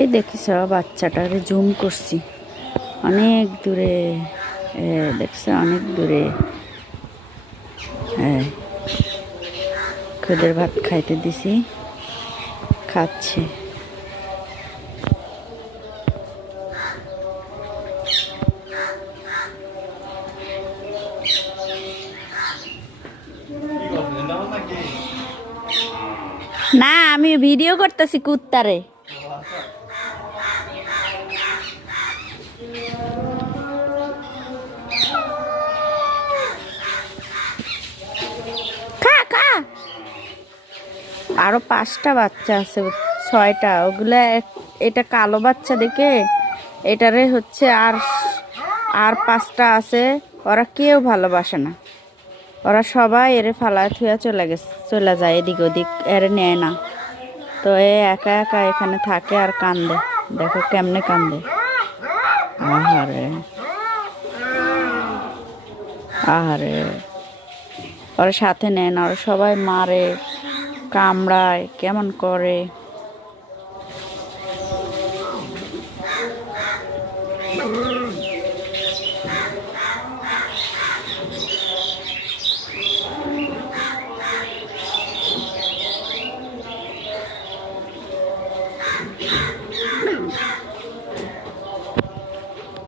এই দেখিস বাচ্চাটারে জুম করছি অনেক দূরে। দেখছ অনেক দূরে। খুদের ভাত খাইতে দিছি, খাচ্ছে। না আমি ভিডিও করতেছি কুত্তারে। খা খা। আরো 5টা বাচ্চা আছে, 6টা। ওগুলা এটা কালো বাচ্চা দেখে এটারে হচ্ছে আর আর 5টা আছে। ওরা কেউ ভালোবাসে না, ওরা সবাই এরে ফালায় থুয়া চলে যায় এদিক ওদিক, এরে নেয় না। তো এ একা একা এখানে থাকে আর কান্দে। দেখো কেমনে কান্দে। আহারে আহারে, ওরা সাথে নেয় না, ওরা সবাই মারে, কামড়ায়, কেমন করে।